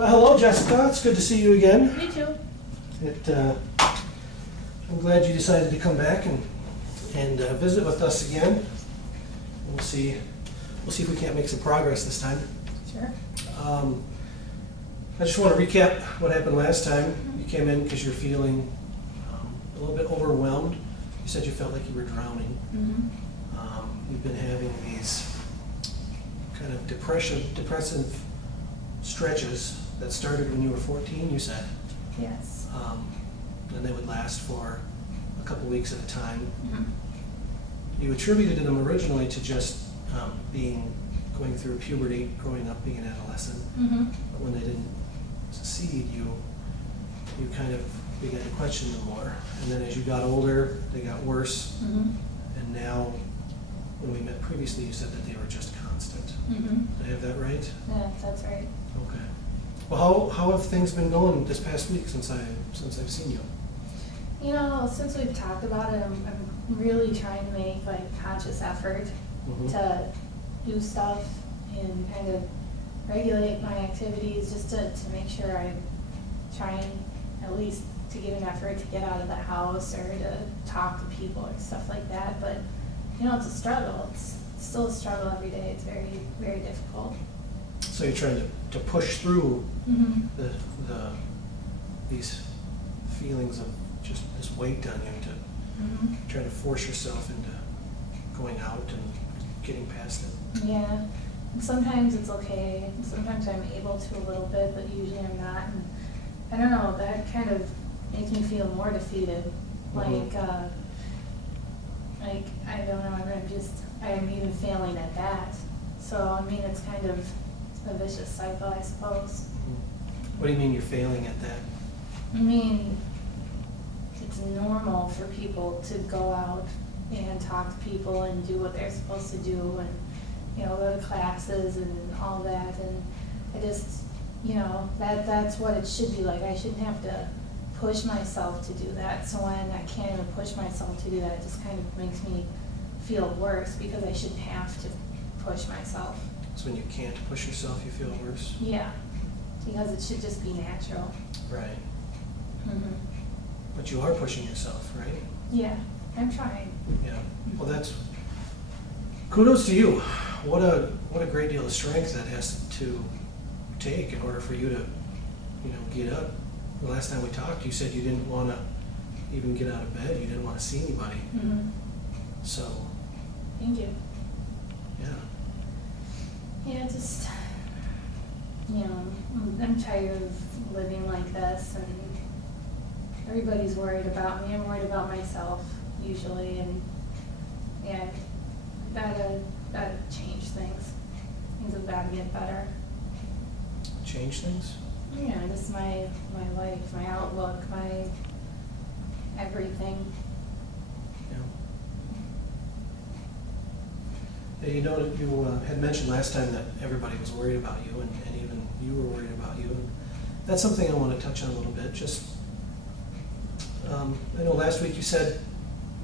Well, hello, Jessica. It's good to see you again. Me too. I'm glad you decided to come back and visit with us again. We'll see if we can't make some progress this time. Sure. I just want to recap what happened last time. You came in because you're feeling a little bit overwhelmed. You said you felt like you were drowning. Mm-hmm. You've been having these kind of depressive stretches that started when you were 14, you said. Yes. And they would last for a couple weeks at a time. Mm-hmm. You attributed them originally to just going through puberty, growing up, being an adolescent. Mm-hmm. But when they didn't succeed, you kind of began to question them more. And then as you got older, they got worse. Mm-hmm. And now, when we met previously, you said that they were just constant. Mm-hmm. Did I have that right? Yeah, that's right. Okay. Well, how have things been going this past week since I've seen you? You know, since we've talked about it, I'm really trying to make like conscious effort Mm-hmm. to do stuff and kind of regulate my activities just to make sure I'm trying at least to give an effort to get out of the house or to talk to people or stuff like that. But, you know, it's a struggle. It's still a struggle every day. It's very, very difficult. So you're trying to push through Mm-hmm. these feelings of just this weight on you to Mm-hmm. try to force yourself into going out and getting past it. Yeah, and sometimes it's okay, and sometimes I'm able to a little bit, but usually I'm not. And I don't know, that kind of makes me feel more defeated. Mhm. Like I don't know, I'm even failing at that. So I mean, it's kind of a vicious cycle, I suppose. What do you mean you're failing at that? I mean, it's normal for people to go out and talk to people and do what they're supposed to do and, you know, go to classes and all that. And I just, you know, that's what it should be like. I shouldn't have to push myself to do that. So when I can't even push myself to do that, it just kind of makes me feel worse because I shouldn't have to push myself. So when you can't push yourself, you feel worse? Yeah, because it should just be natural. Right. Mm-hmm. But you are pushing yourself, right? Yeah, I'm trying. Yeah. Well, that's kudos to you. What a great deal of strength that has to take in order for you to, you know, get up. The last time we talked, you said you didn't want to even get out of bed. You didn't want to see anybody. Mm-hmm. So, Thank you. yeah. Yeah, just, you know, I'm tired of living like this, and everybody's worried about me. I'm worried about myself, usually, and yeah, gotta change things. Things have got to get better. Change things? Yeah, just my life, my outlook, my everything. Yeah. You know, you had mentioned last time that everybody was worried about you, and even you were worried about you. And that's something I want to touch on a little bit. Just, I know last week you said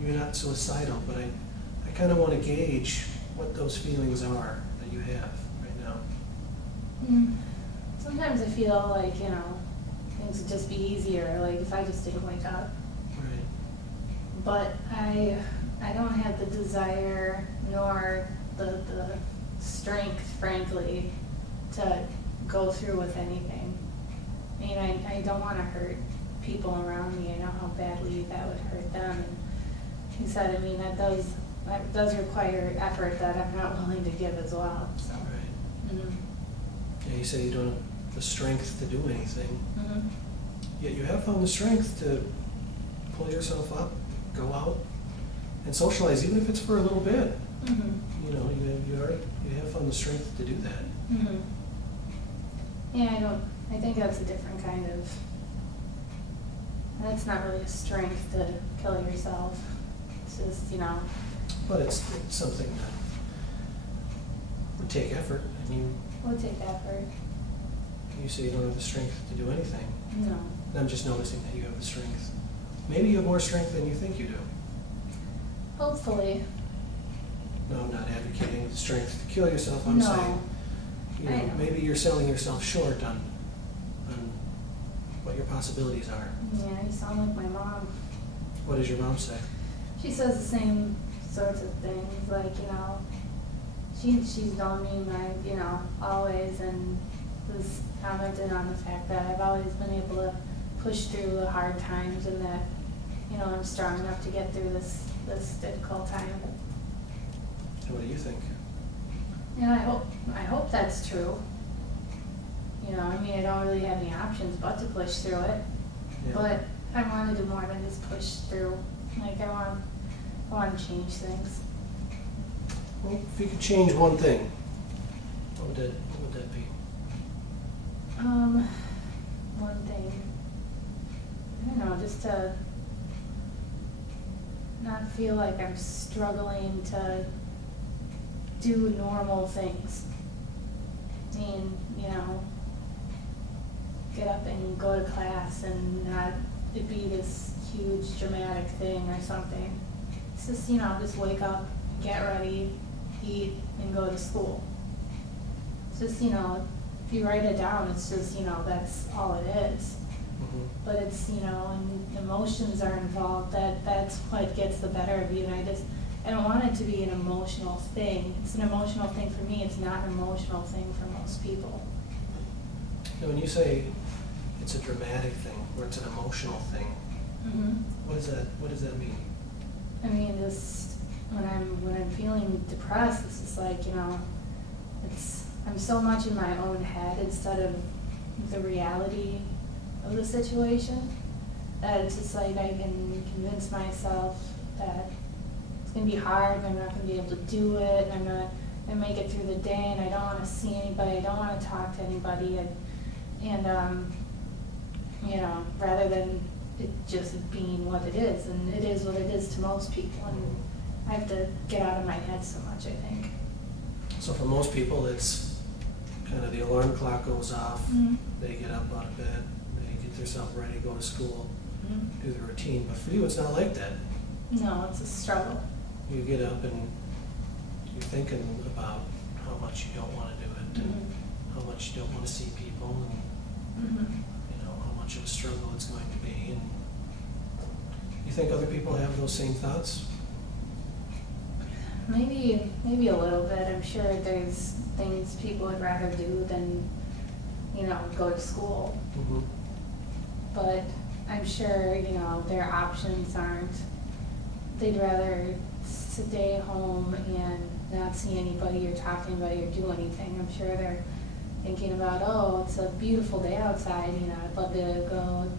you're not suicidal, but I kind of want to gauge what those feelings are that you have right now. Sometimes I feel like, you know, things would just be easier, like if I just didn't wake up. Right. But I don't have the desire nor the strength, frankly, to go through with anything. I mean, I don't want to hurt people around me. I know how badly that would hurt them. And he said, I mean, that does require effort that I'm not willing to give as well. So. Right. Mm-hmm. Yeah, you say you don't have the strength to do anything, Mm-hmm. yet you have found the strength to pull yourself up, go out, and socialize, even if it's for a little bit. Mm-hmm. You know, you have found the strength to do that. Mm-hmm. Yeah, I think that's a different kind of, that's not really a strength to kill yourself. It's just, you know. But it's something that would take effort, and We'll take effort. you say you don't have the strength to do anything. No. And I'm just noticing that you have the strength. Maybe you have more strength than you think you do. Hopefully. No, I'm not advocating the strength to kill yourself. I'm No. saying, you I know, know. maybe you're selling yourself short on on what your possibilities are. Yeah, you sound like my mom. What does your mom say? She says the same sorts of things, like, she's known me always, and was commented on the fact that I've always been able to push through the hard times, and that, I'm strong enough to get through this difficult time. And what do you think? And I hope that's true. I don't really have any options but to push through it. Yeah. But I want to do more than just push through. Like, I want to change things. Well, if you could change one thing, what would that be? One thing. I don't know, just to not feel like I'm struggling to do normal things. Get up and go to class and not it be this huge dramatic thing or something. It's just, just wake up, get ready, eat, and go to school. It's just, if you write it down, it's just, that's all it is. Mm-hmm. But it's, and emotions are involved, that's what gets the better of you. And I don't want it to be an emotional thing. It's an emotional thing for me, it's not an emotional thing for most people. Now, when you say it's a dramatic thing, or it's an emotional thing, Mm-hmm. what does that mean? I mean, just when I'm feeling depressed, it's just like, I'm so much in my own head instead of the reality of the situation, that it's just like I can convince myself that it's going to be hard and I'm not going to be able to do it, and I'm not going to make it through the day, and I don't want to see anybody, I don't want to talk to anybody, and rather than it just being what it is, and it is what it is to most people, and I have to get out of my head so much, I think. So for most people, it's kind of the alarm clock goes off, Mm-hmm. they get up out of bed, they get themselves ready to go to school, Mm-hmm. do the routine. But for you, it's not like that. No, it's a struggle. You get up and you're thinking about how much you don't want to do it, and Mm-hmm. how much you don't want to see people, and Mm-hmm. how much of a struggle it's going to be. And you think other people have those same thoughts? Maybe a little bit. I'm sure there's things people would rather do than, go to school. Mm-hmm. But I'm sure, their options aren't, they'd rather stay home and not see anybody or talk to anybody or do anything. I'm sure they're thinking about, oh, it's a beautiful day outside, I'd love to go,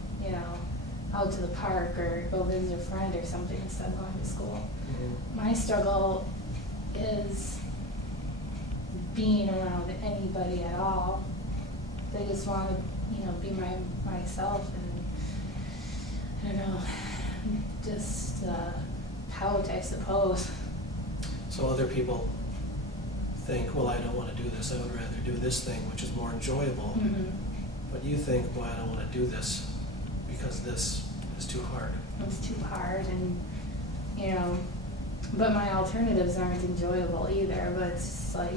out to the park or go visit a friend or something instead of going to school. Mm-hmm. My struggle is being around anybody at all. They just want to, be myself, and I don't know, just pout, I suppose. So other people think, well, I don't want to do this. I would rather do this thing, which is more enjoyable. Mm-hmm. But you think, boy, I don't want to do this because this is too hard. It's too hard, and but my alternatives aren't enjoyable either. But it's like,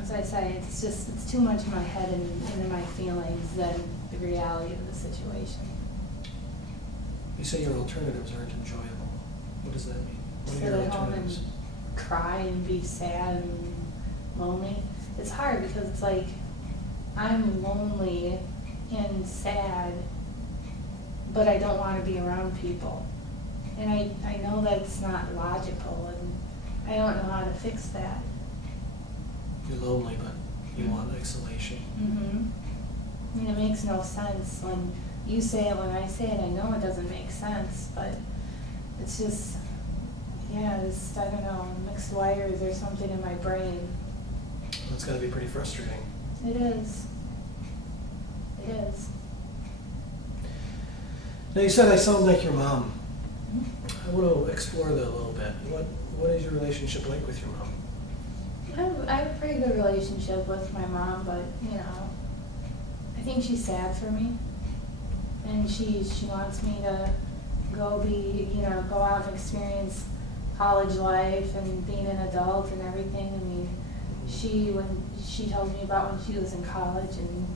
as I say, it's too much in my head and in my feelings than the reality of the situation. You say your alternatives aren't enjoyable. What does that mean? What are Sit your at home and alternatives? cry and be sad and lonely. It's hard because it's like I'm lonely and sad, but I don't want to be around people. And I know that's not logical, and I don't know how to fix that. You're lonely, but you want isolation. Mm-hmm. I mean, it makes no sense when you say it, when I say it. I know it doesn't make sense, but it's just, I don't know, mixed wires or something in my brain. That's got to be pretty frustrating. It is. It is. Now, you said I sound like your mom. Mm-hmm. I want to explore that a little bit. What is your relationship like with your mom? I have a pretty good relationship with my mom, but, I think she's sad for me. And she wants me to go out and experience college life and being an adult and everything. I mean, when she told me about when she was in college and,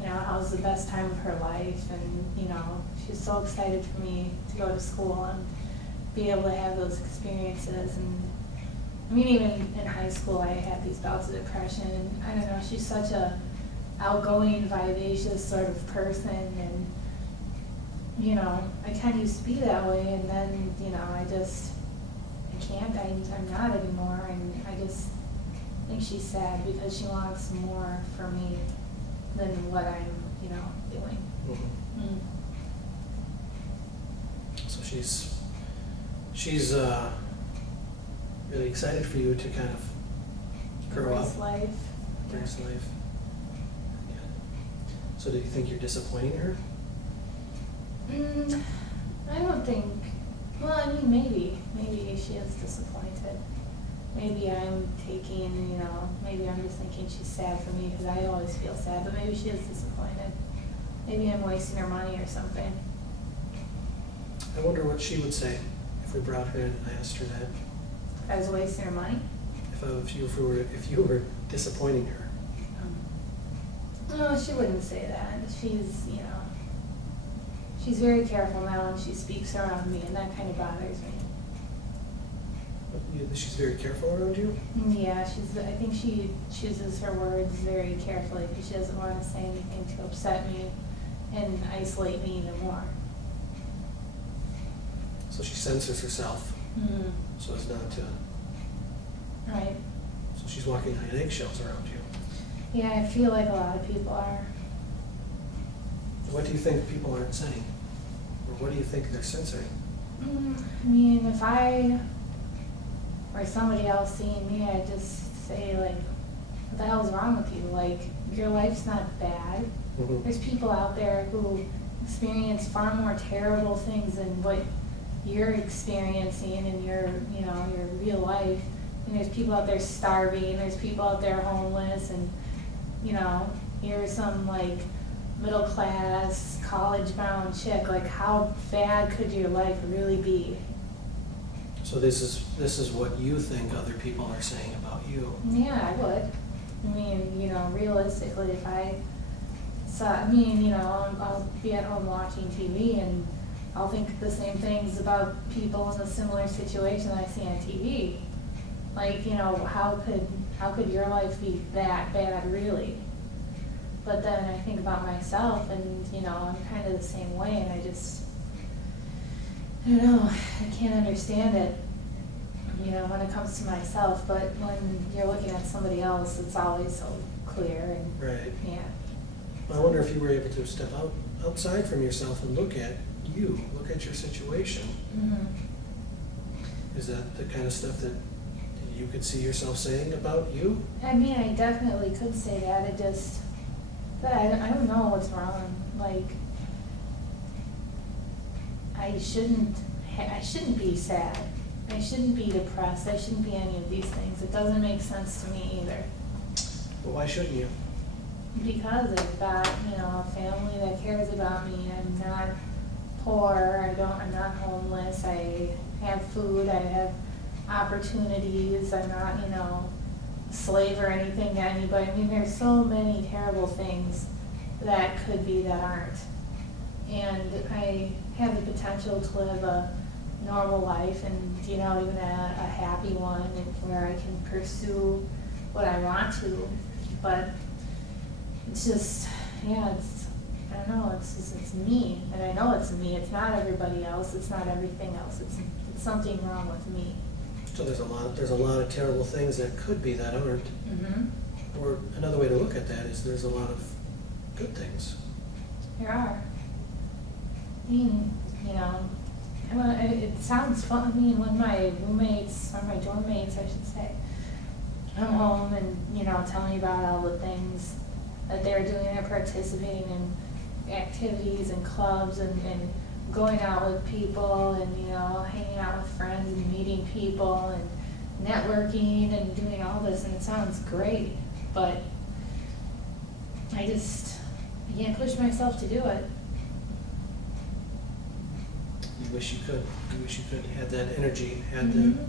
you know, how it was the best time of her life, and, you know, she was so excited for me to go to school and be able to have those experiences. And I mean, even in high school, I had these bouts of depression, and I don't know, she's such a outgoing, vivacious sort of person, and, you know, I kind of used to be that way, and then, you know, I can't, I'm not anymore, and I just think she's sad because she wants more for me than what I'm, you know, doing. Mhm. So she's really excited for you to kind of grow up. Embrace life. Embrace life. Yeah. So do you think you're disappointing her? I don't think, well, I mean, maybe she is disappointed. Maybe I'm taking, you know, maybe I'm just thinking she's sad for me because I always feel sad, but maybe she is disappointed. Maybe I'm wasting her money or something. I wonder what she would say if we brought her in and asked her that. If I was wasting her money? If you were disappointing her. No, she wouldn't say that. She's, you know, she's very careful now when she speaks around me, and that kind of bothers me. She's very careful around you? Yeah, I think she chooses her words very carefully because she doesn't want to say anything to upset me and isolate me even more. So she censors herself so as not to. Right. So she's walking on eggshells around you. Yeah, I feel like a lot of people are. What do you think people aren't saying? Or what do you think they're censoring? I mean, if I or somebody else seeing me, I'd just say, like, what the hell's wrong with you? Like, your life's not bad. Mhm. There's people out there who experience far more terrible things than what you're experiencing in your, you know, your real life. And there's people out there starving, there's people out there homeless, and, you know, you're some, like, middle class, college bound chick. Like, how bad could your life really be? So this is what you think other people are saying about you. Yeah, I would. I mean, you know, realistically, if I saw, I mean, you know, I'll be at home watching TV and I'll think the same things about people in a similar situation I see on TV. Like, you know, how could your life be that bad, really? But then I think about myself, and, you know, I'm kind of the same way, and I don't know, I can't understand it, you know, when it comes to myself, but when you're looking at somebody else, it's always so clear, and, Right. yeah. I wonder if you were able to step outside from yourself and look at your situation. Mhm. Is that the kind of stuff that you could see yourself saying about you? I mean, I definitely could say that, but I don't know what's wrong, like, I shouldn't be sad. I shouldn't be depressed. I shouldn't be any of these things. It doesn't make sense to me either. Well, why shouldn't you? Because I've got, you know, a family that cares about me. I'm not poor. I'm not homeless. I have food. I have opportunities. I'm not, you know, a slave or anything to anybody. I mean, there's so many terrible things that could be that aren't. And I have the potential to live a normal life, and, you know, even a happy one, and where I can pursue what I want to. But it's just, yeah, I don't know, it's me, and I know it's me. It's not everybody else. It's not everything else. It's something wrong with me. So there's a lot of terrible things that could be that aren't. Mm-hmm. Or another way to look at that is there's a lot of good things. There are. I mean, you know, it sounds fun. I mean, when my roommates, or my dorm mates, I should say, come home and, you know, tell me about all the things that they're doing. They're participating in activities and clubs and going out with people and, you know, hanging out with friends and meeting people and networking and doing all this, and it sounds great, but I can't push myself to do it. You wish you could. You wish you could. You had that energy, had Mhm. that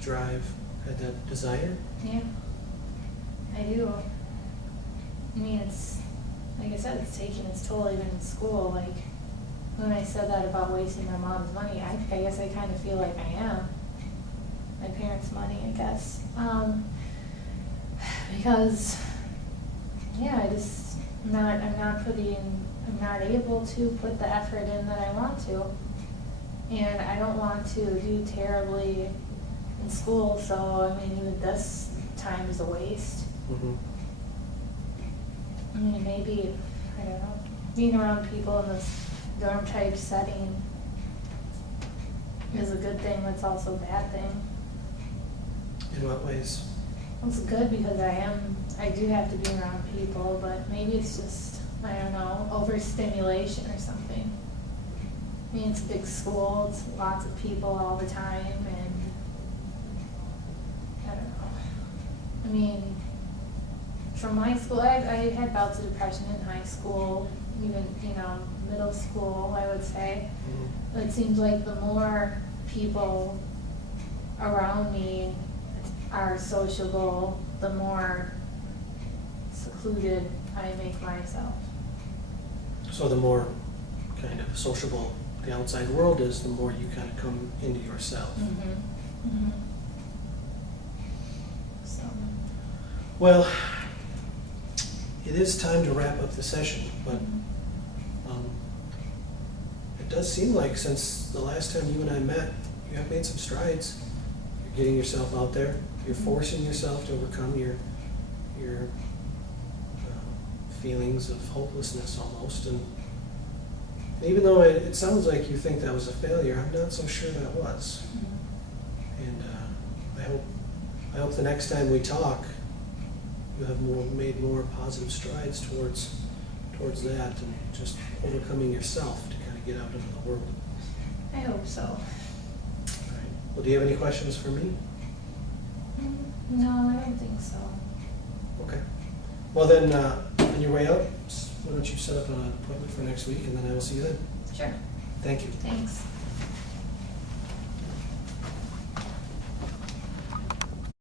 drive, had that desire. Yeah. I do. I mean, it's, like I said, it's taking its toll even in school. Like, when I said that about wasting my mom's money, I guess I kind of feel like I am. My parents' money, I guess. Because, yeah, I'm not able to put the effort in that I want to. And I don't want to do terribly in school, so, I mean, even this time is a waste. Mhm. I mean, maybe, I don't know, being around people in this dorm type setting is a good thing, but it's also a bad thing. In what ways? It's good because I do have to be around people, but maybe it's just, I don't know, overstimulation or something. I mean, it's a big school, it's lots of people all the time, and I don't know. I mean, from high school, I had bouts of depression in high school, even, middle school, I would say. Mhm. It seems like the more people around me are sociable, the more secluded I make myself. So the more kind of sociable the outside world is, the more you kind of come into yourself. So, Well, it is time to wrap up the session, but it does seem like since the last time you and I met, you have made some strides. You're getting yourself out there. You're forcing yourself to overcome your feelings of hopelessness almost. And even though it sounds like you think that was a failure, I'm not so sure that was. And I hope the next time we talk, you have made more positive strides towards that and just overcoming yourself to kind of get out into the world. I hope so. All right. Well, do you have any questions for me? No, I don't think so. Okay. Well then, on your way out, why don't you set up an appointment for next week, and then I will see you then. Sure. Thank you. Thanks.